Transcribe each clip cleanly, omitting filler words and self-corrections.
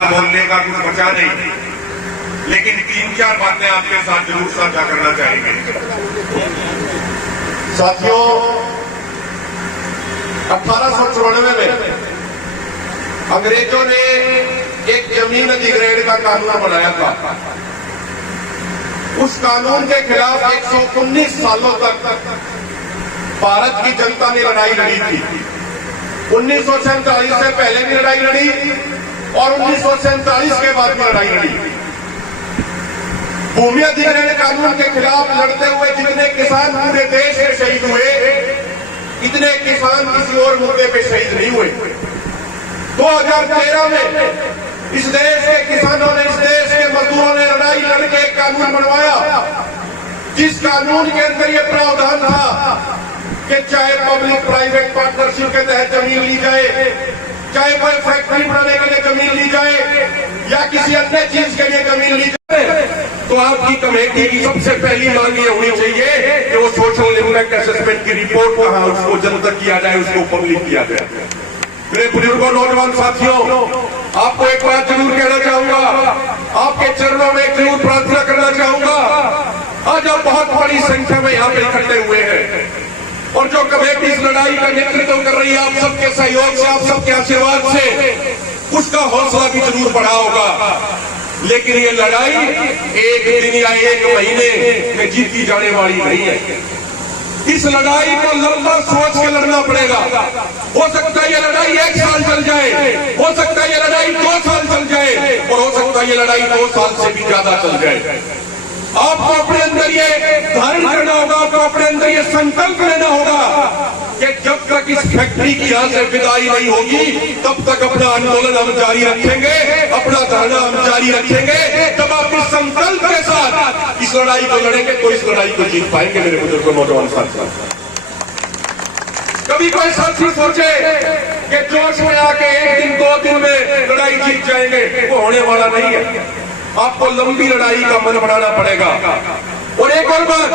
बोलने का कुछ बचा नहीं, लेकिन 3-4 बातें आपके साथ जरूर साझा करना चाहेंगे। साथियों, 1894 में अंग्रेजों ने एक जमीन अधिग्रहण का कानून बनाया था। उस कानून के खिलाफ 119 सालों तक भारत की जनता ने लड़ाई लड़ी थी। 1947 से पहले भी लड़ाई लड़ी और 1947 के बाद भी लड़ाई लड़ी। भूमि अधिग्रहण कानून के खिलाफ लड़ते हुए जितने किसान पूरे देश में शहीद हुए, इतने किसान किसी और मुद्दे पे शहीद नहीं हुए। 2013 में इस देश के किसानों ने, इस देश के मजदूरों ने लड़ाई लड़के एक कानून बनवाया, जिस कानून के अंदर यह प्रावधान था कि चाहे पब्लिक प्राइवेट पार्टनरशिप के तहत जमीन ली जाए, चाहे कोई फैक्ट्री बनाने के लिए जमीन ली जाए या किसी अन्य चीज के लिए जमीन ली जाए, तो आपकी कमेटी की सबसे पहली मांग ये होनी चाहिए कि वो सोशल इम्पैक्ट असेसमेंट की रिपोर्ट कहाँ उसको जल्द तक किया जाए, उसको पब्लिक किया जाए। मेरे बुजुर्गों, नौजवान साथियों, आपको एक बात जरूर कहना चाहूंगा, आपके चरणों में एक जरूर प्रार्थना करना चाहूंगा। आज आप बहुत बड़ी संख्या में यहाँ पे इकट्ठे हुए हैं और जो कमेटी इस लड़ाई का नेतृत्व कर रही है, आप सबके सहयोग से, आप सबके आशीर्वाद से, उसका हौसला भी जरूर बढ़ा होगा। लेकिन ये लड़ाई एक दिन या एक महीने में जीती जाने वाली नहीं है। इस लड़ाई को लंबा सोच के लड़ना पड़ेगा। हो सकता है ये लड़ाई 1 साल चल जाए, हो सकता है ये लड़ाई 2 साल चल जाए और हो सकता है ये लड़ाई 2 साल से भी ज्यादा चल जाए। आपको अपने अंदर ये धारण करना होगा, आपको अपने अंदर ये संकल्प लेना होगा कि जब तक इस फैक्ट्री की यहां से विदाई नहीं होगी, तब तक अपना आंदोलन हम जारी रखेंगे, अपना धरना हम जारी रखेंगे। जब आप इस संकल्प के साथ इस लड़ाई को लड़ेंगे तो इस लड़ाई को जीत पाएंगे। मेरे बुजुर्गों, नौजवान साथी, कभी कोई साथी सोचे कि जोश में आके 1 दिन 2 दिन में लड़ाई जीत जाएंगे, वो होने वाला नहीं है। आपको लंबी लड़ाई का मन बनाना पड़ेगा। और एक और बात,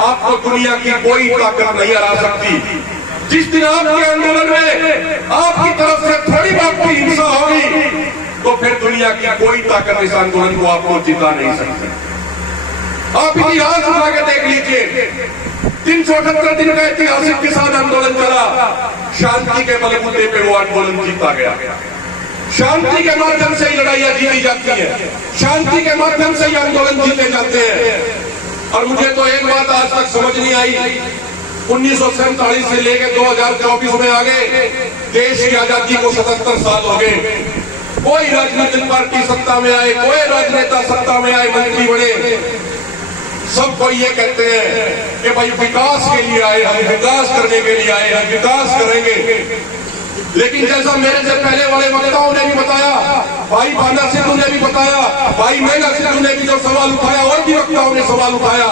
आपको दुनिया की कोई ताकत नहीं हरा सकती। जिस दिन आपके आंदोलन में आपकी तरफ से थोड़ी बहुत भी हिंसा होगी, तो फिर दुनिया की कोई ताकत इस आंदोलन को आपको जिता नहीं सकती। आप इतिहास उठा के देख लीजिए, 378 दिन का ऐतिहासिक किसान आंदोलन चला, शांति के बलबूते पे वो आंदोलन जीता गया। शांति के माध्यम से ही लड़ाइयां जीती जाती है, शांति के माध्यम से ही आंदोलन जीते जाते हैं। और मुझे तो एक बात आज तक समझ नहीं आई, 1947 से लेकर 2024 में आ गए, देश की आजादी को 77 साल हो गए। कोई राजनीतिक पार्टी सत्ता में आए, कोई राजनेता सत्ता में आए, मंत्री बने, सब कोई ये कहते हैं कि भाई विकास के लिए आए, हम विकास करने के लिए आए, हम विकास करेंगे। लेकिन जैसा मेरे से पहले वाले वक्ताओं ने भी बताया, भाई बाना सिद्धू ने भी बताया, भाई मेघा सिद्धू ने भी जो सवाल उठाया, और भी वक्ताओं ने सवाल उठाया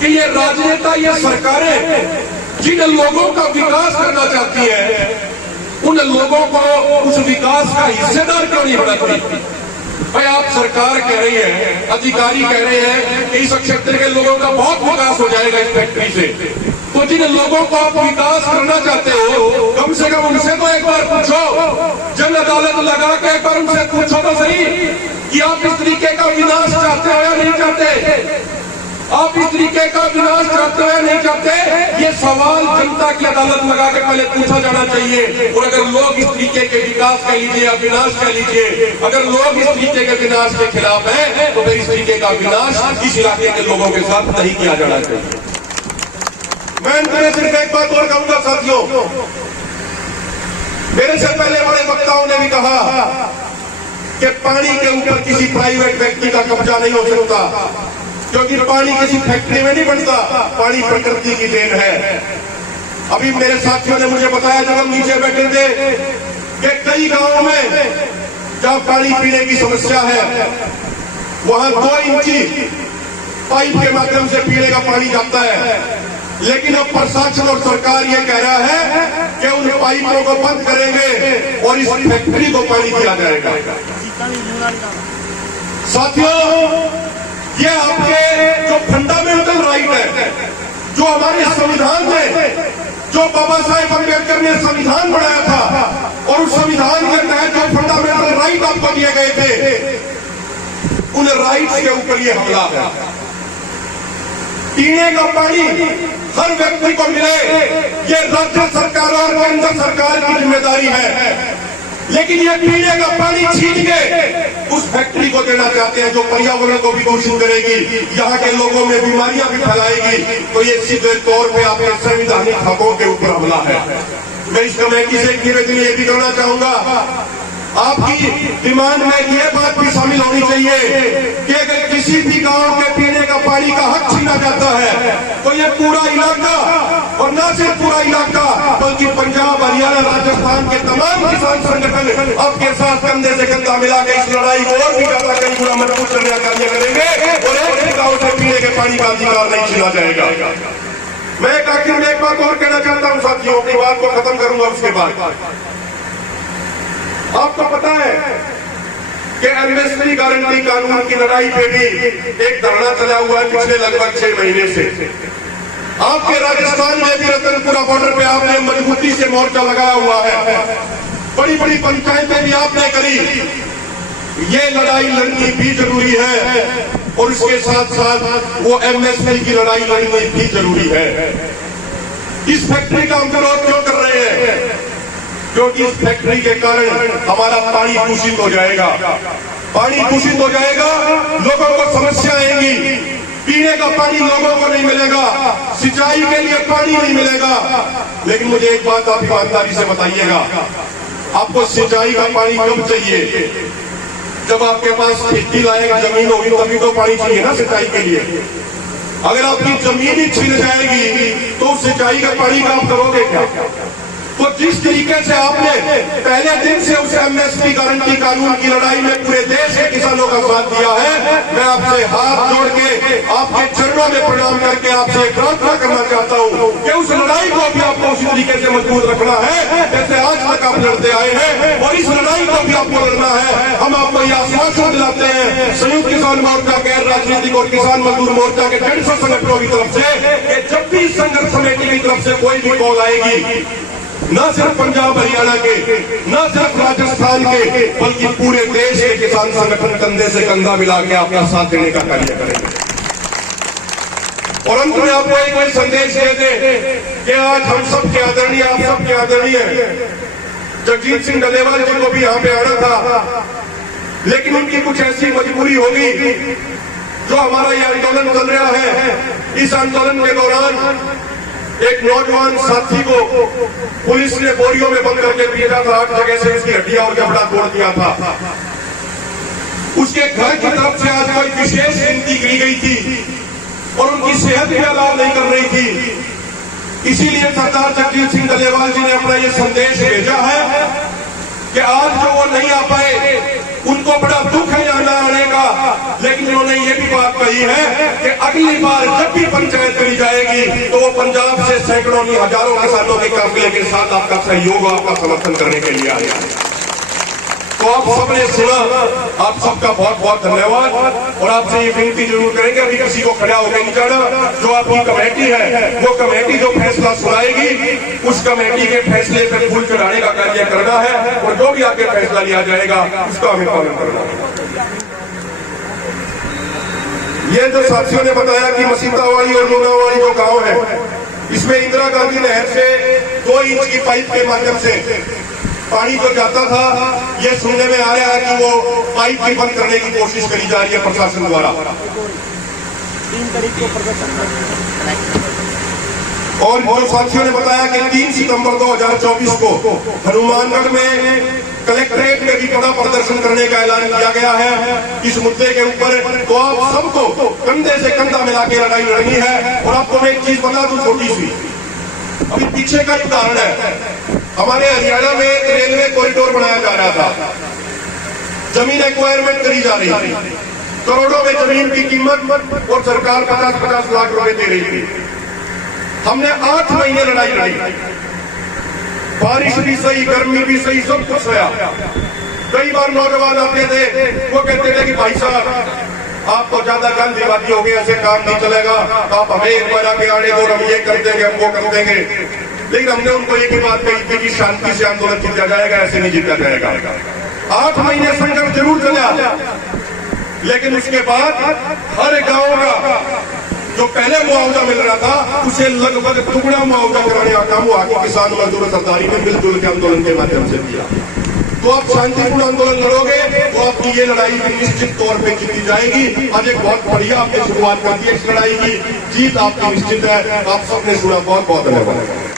कि ये राजनेता, ये सरकारें जिन लोगों का विकास करना चाहती है, उन लोगों को उस विकास का हिस्सेदार क्यों नहीं बनाती? भाई आप सरकार कह रही है, अधिकारी कह रहे हैं कि इस क्षेत्र के लोगों का बहुत विकास हो जाएगा इस फैक्ट्री से, तो जिन लोगों को आप विकास करना चाहते हो, कम से कम उनसे तो एक बार पूछो, जन अदालत लगा के एक बार उनसे पूछो तो सही कि आप इस तरीके का विनाश चाहते हो या नहीं चाहते, आप इस तरीके का विनाश चाहते हो या नहीं चाहते। ये सवाल जनता की अदालत लगा के पहले पूछा जाना चाहिए। और अगर लोग इस तरीके के विकास कह लीजिए या विनाश कह लीजिए, अगर लोग इस तरीके के विनाश के खिलाफ हैं, तो फिर इस तरीके का विनाश इस इलाके के लोगों के साथ नहीं किया जाना चाहिए। मैं अंत में सिर्फ एक बात और कहूंगा साथियों, मेरे से पहले बड़े वक्ताओं ने भी कहा कि पानी के ऊपर किसी प्राइवेट व्यक्ति का कब्जा नहीं हो सकता, क्योंकि पानी किसी फैक्ट्री में नहीं बनता, पानी प्रकृति की देन है। अभी मेरे साथियों ने मुझे बताया, जब हम नीचे बैठे थे, कि कई गांवों में जहां पानी पीने की समस्या है, वहां 2 इंची पाइप के माध्यम से पीने का पानी जाता है। लेकिन अब प्रशासन और सरकार ये कह रहा है कि उन पाइपों को बंद करेंगे और इस फैक्ट्री को पानी दिया जाएगा। साथियों, ये आपके जो फंडामेंटल राइट है, जो हमारे संविधान में, जो बाबा साहेब अम्बेडकर ने संविधान बनाया था, और उस संविधान के तहत जो फंडामेंटल राइट आपको दिए गए थे, उन राइट्स के ऊपर ये हमला है। पीने का पानी हर व्यक्ति को मिले, ये राज्य सरकार और केंद्र सरकार की जिम्मेदारी है। लेकिन ये पीने का पानी छीन के उस फैक्ट्री को देना चाहते हैं जो पर्यावरण को भी दूषित करेगी, यहाँ के लोगों में बीमारियां भी फैलाएगी। तो ये सीधे तौर पे आपके संवैधानिक हकों के ऊपर हमला है। मैं इस कमेटी से एक निवेदन ये भी करना चाहूंगा, आपकी डिमांड में ये बात भी शामिल होनी चाहिए कि अगर किसी भी गांव के पीने का पानी का हक छीना जाता है तो ये पूरा इलाका, और न सिर्फ पूरा इलाका बल्कि पंजाब, हरियाणा, राजस्थान के तमाम किसान संगठन आपके साथ कंधे से कंधा मिला के इस लड़ाई को और भी ज्यादा कई गुना मजबूत करने का कार्य करेंगे और एक गांव से पीने के पानी का अधिकार नहीं छीना जाएगा। मैं आखिर में एक बात और कहना चाहता हूं साथियों, अपनी बात को खत्म करूंगा उसके बाद। आपको पता है कि एमएसपी गारंटी कानून की लड़ाई पे भी एक धरना चला हुआ है पिछले लगभग 6 महीने से। आपके राजस्थान में भी रतनपुरा बॉर्डर पे आपने मजबूती से मोर्चा लगाया हुआ है, बड़ी बड़ी पंचायतें भी आपने करी। ये लड़ाई लड़नी भी जरूरी है और इसके साथ साथ वो एमएसपी की लड़ाई लड़नी भी जरूरी है। इस फैक्ट्री का हम विरोध क्यों कर रहे हैं? क्योंकि इस फैक्ट्री के कारण हमारा पानी दूषित हो जाएगा, पानी दूषित हो जाएगा, लोगों को समस्या आएंगी, पीने का पानी लोगों को नहीं मिलेगा, सिंचाई के लिए पानी नहीं मिलेगा। लेकिन मुझे एक बात आप ईमानदारी से बताइएगा, आपको सिंचाई का पानी कब चाहिए? जब आपके पास खेती लायक जमीन होगी तभी तो पानी चाहिए ना सिंचाई के लिए। अगर आपकी जमीन ही छिन जाएगी तो सिंचाई का पानी का आप करोगे क्या? तो जिस तरीके से आपने पहले दिन से उस एमएसपी गारंटी कानून की लड़ाई में पूरे देश के किसानों का साथ दिया है, मैं आपसे हाथ जोड़ के आपके चरणों में प्रणाम करके आपसे प्रार्थना करना चाहता हूं कि उस लड़ाई को भी आपको उसी तरीके से मजबूत रखना है जैसे आज तक आप लड़ते आए हैं, और इस लड़ाई को भी आपको लड़ना है। हम आपको यह आश्वासन दिलाते हैं संयुक्त किसान मोर्चा, गैर राजनीतिक और किसान मजदूर मोर्चा के 150 संगठनों की तरफ से कि जब भी संघर्ष समिति की तरफ से कोई भी कॉल आएगी, न सिर्फ पंजाब हरियाणा के, न सिर्फ राजस्थान के, बल्कि पूरे देश के किसान संगठन कंधे से कंधा मिला के आपका साथ देने का कार्य करेंगे। और अंत में आपको एक संदेश दे दें कि आज हम सब के आदरणीय, आप सब के आदरणीय जगजीत सिंह डलेवाल जी को भी यहाँ पे आना था, लेकिन उनकी कुछ ऐसी मजबूरी होगी। जो हमारा ये आंदोलन चल रहा है, इस आंदोलन के दौरान एक नौजवान साथी को पुलिस ने बोरियों में बंद करके भेजा था, 8 जगह से उसकी हड्डियां और जबड़ा तोड़ दिया था। उसके घर की तरफ से आज कोई विशेष गिनती की गई थी और उनकी सेहत भी अलाव नहीं कर रही थी। इसीलिए सरदार जगजीत सिंह डलेवाल जी ने अपना ये संदेश भेजा है कि आज जो वो नहीं आ पाए उनको बड़ा दुख है यहाँ न आने का, लेकिन उन्होंने ये भी बात कही है कि अगली बार जब भी पंचायत करी जाएगी तो वो पंजाब से सैकड़ों नहीं हजारों किसानों के काफिले के साथ आपका सहयोग, आपका समर्थन करने के लिए आए। तो आप सबने सुना, आप सबका बहुत बहुत धन्यवाद। और आपसे ये विनती जरूर करेंगे, अभी किसी को खड़ा होकर नहीं जाना। जो आपकी कमेटी है वो कमेटी जो फैसला सुनाएगी उस कमेटी के फैसले पर फूल चढ़ाने का कार्य करना है और जो भी आगे फैसला लिया जाएगा उसका हमें पालन करना है। ये जो साथियों ने बताया कि मसीतावाड़ी और लूनावाड़ी जो गांव है, इसमें इंदिरा गांधी नहर से 2 इंच की पाइप के माध्यम से पानी जो जाता था, ये सुनने में आ रहा है कि वो पाइप भी बंद करने की कोशिश करी जा रही है प्रशासन द्वारा। 3 तारीख को और जो साथियों ने बताया कि 3 सितंबर 2024 को हनुमानगढ़ में कलेक्ट्रेट में भी बड़ा प्रदर्शन करने का ऐलान किया गया है इस मुद्दे के ऊपर। तो आप सबको कंधे से कंधा मिला के लड़ाई लड़नी है। और आपको मैं एक चीज बता दूं छोटी सी, अभी पीछे का उदाहरण है, हमारे हरियाणा में एक रेलवे कॉरिडोर बनाया जा रहा था, जमीन एक्वायरमेंट करी जा रही थी, करोड़ों में जमीन की कीमत और सरकार 50-50 लाख रुपए दे रही थी। हमने 8 महीने लड़ाई लड़ी, बारिश भी सही, गर्मी भी सही, सब कुछ सहा। कई बार नौजवान आते थे, वो कहते थे कि भाई साहब आपको ज्यादा गांधीवादी हो गए, ऐसे काम नहीं चलेगा, आप हमें एक बार आके आने दो, हम ये कर देंगे, हम वो कर देंगे। लेकिन हमने उनको एक ही बात कही थी कि शांति से आंदोलन जीता जाएगा, ऐसे नहीं जीता जाएगा। 8 महीने संघर्ष जरूर चला, लेकिन उसके बाद हर गांव का जो पहले मुआवजा मिल रहा था उसे लगभग दुगना मुआवजा कराने का काम हुआ कि किसान मजदूर सरदारी ने मिलजुल के आंदोलन के माध्यम से किया। तो आप शांतिपूर्ण आंदोलन लड़ोगे तो आपकी ये लड़ाई निश्चित तौर पे जीती जाएगी। आज एक बहुत बढ़िया आपने शुरुआत कर दी इस लड़ाई की, जीत आपकी निश्चित है। आप सबने सुना, बहुत बहुत धन्यवाद।